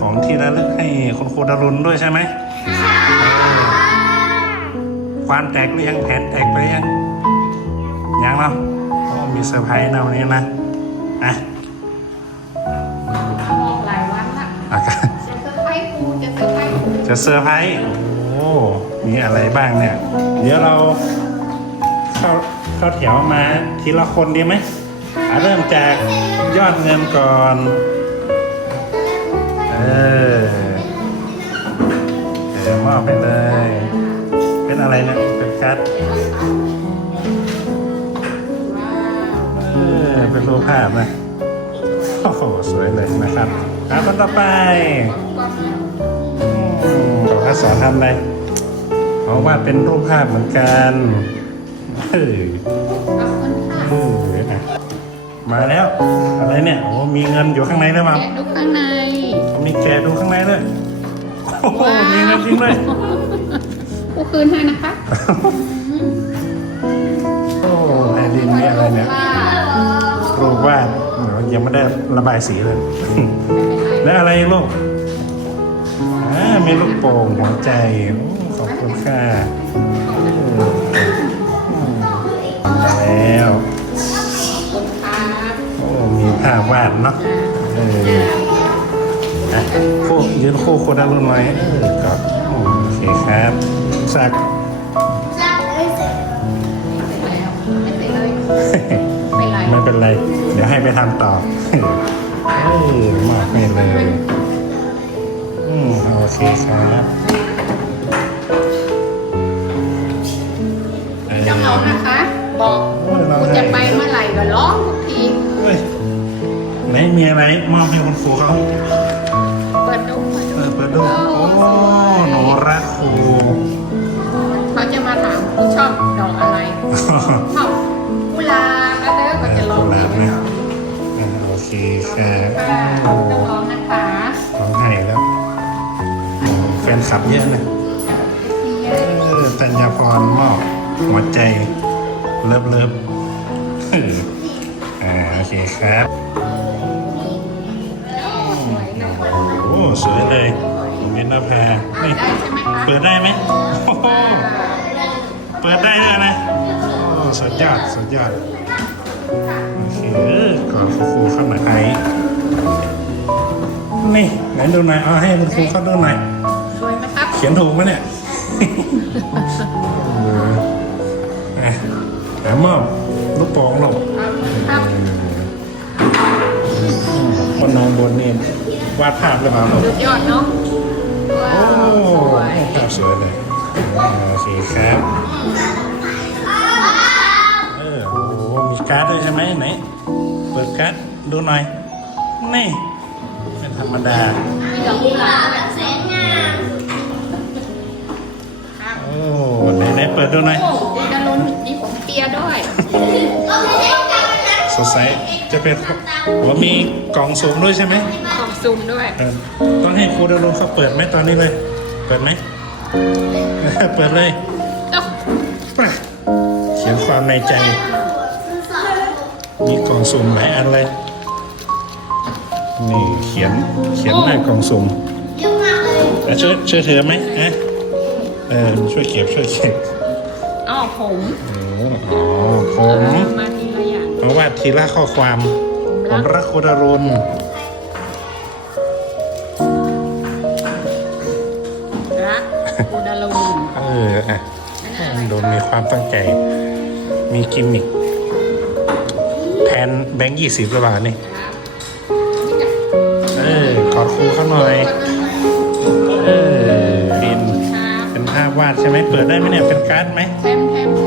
ของที่ระลึกให้คุณครูดารุณด้วยใช่ไหมเออความแตกหรือยังแผนแตกไปยังยังเนาะโอ้มีเซอร์ไพรส์นะวันนี้นะอะบอกหลายวันละอาการจะเซอร์ไพรส์ครูจะเซอร์ไพรส์ครูจะเซอร์ไพรส์โอ้มีอะไรบ้างเนี่ย เดี๋ยวเราเข้าเข้าแถวมาทีละคนดีไหมอะเริ่มจากยอดเงินก่อน เออเดี๋ยวมอบไปเลย เป็นอะไรนี่ยเป็นการ์ดเออเป็นรูปภาพนะโอ้โหสวยเลยนะครับอะคนต่อไปอืมบอกว่าสอนทำอะไรเพราะว่าเป็นรูปภาพเหมือนกันเออ มาแล้ว อะไรเนี่ยโอ้มีเงินอยู่ข้างในด้วยมั้งแกะดูข้างในมีแกะดูข้างในด้วยโอ้โหมีเงินจริงด้วยครูคืนให้นะคะโอ้ในดินนี่อะไรเนี่ยว่ารูปวาดเดี๋ยวยังไม่ได้ระบายสีเลย แล้วอะไรลูกอ่ามีลูกโป่งหัวใจโอ้ขอบคุณค่ะแล้วคุณครับโอ้ มีภาพวาดเนาะเอออะคู่ยืนคู่คนละรุ่นหน่อยเออครับโอเคครับสักเสร็จแล้วไม่เสร็จเลยไม่ไรไม่เป็นไร เดี๋ยวให้ไปทำต่อ เออมากไปเลยอืมโอเคครับเออน้องๆนะคะ บอกโอ้ยร้องคุณไห้จะไปเมื่อไหร่ก็ร้องทุกที เฮ้ย ไหนมีอะไรมอบให้คุณครูเขาเปิดดูเปิดเปิดูดเปิดดูโอ้หนูรักครูเขาจะมาถามคุณชอบดอกอะไรชอบกุหลาบแล้วเด้อเขาจะร้องกุหลาบเพลนะงอ่าโอเคครับค่ะต้องร้องนะคะร้องไห้แล้วโอ้แฟนคลับเยอะนะเออตัญญาพรมอบหัวใจเลิฟเลิฟเอออ่าโอเคครับ อ้สวยเลยผมเป็นนภานี่ได้ใช่ไหมคะเปิดได้ไหมโอ้โหเปิดได้ด้วยนะโอ้สุดยอดสุดยอดโอเคเออก่อนคุณครูเข้ามาไอนี่ไหนดูหน่อยเอาให้คุณครูเขาดูหน่อยสวยไหมครับเขียนถูกไหมเนี่ยเอออะแหมมอบลูกโป่งหลบครับคนนอนบนนี่ วาดภาพหรือเปล่าลูกสุดยอดเนาะว้าโอ้วสวยภาพสวยเลยอ่าโอเคครับเออโอ้โหมีการ์ดด้วยใช่ไหมไหนเปิดการ์ดดูหน่อยนี่เป็นธรรมดามีดอกกุหลาบด้วยโอ้ไหนไหนเปิดดูหน่อย โอ้คุณดารุนมีผมเปียด้วย สดใสจะเป็นว่ามีกล่องสูงด้วยใช่ไหมขอบซุ่มด้วยเออต้องให้ครูดารุณเขาเปิดไหมตอนนี้เลย เปิดไหม เปิดเลยเอ้าไปเขียนความในใจ มีกล่องสุ่มหลายอันเลย นี่เขียนเขียนหน้ากล่องสุ่มอะช่วยช่วยเธอไหมฮะเออช่วยเก็บช่วยเก็บอ้อผม โอ้อ๋อผม มาทีละอย่าง เพราะว่าทีละข้อความผมรักโคดารุณรักคุณดารุนเอออะโดนมีความตั้งใจ มีกิมมิคแทนแบงค์ยี่สิบหรือเปล่านี่ครับเออกอดครูเขาหน่อย เออบินครับเป็นภาพวาดใช่ไหมเปิดได้ไหมเนี่ย เป็นการ์ดไหมแทมแทม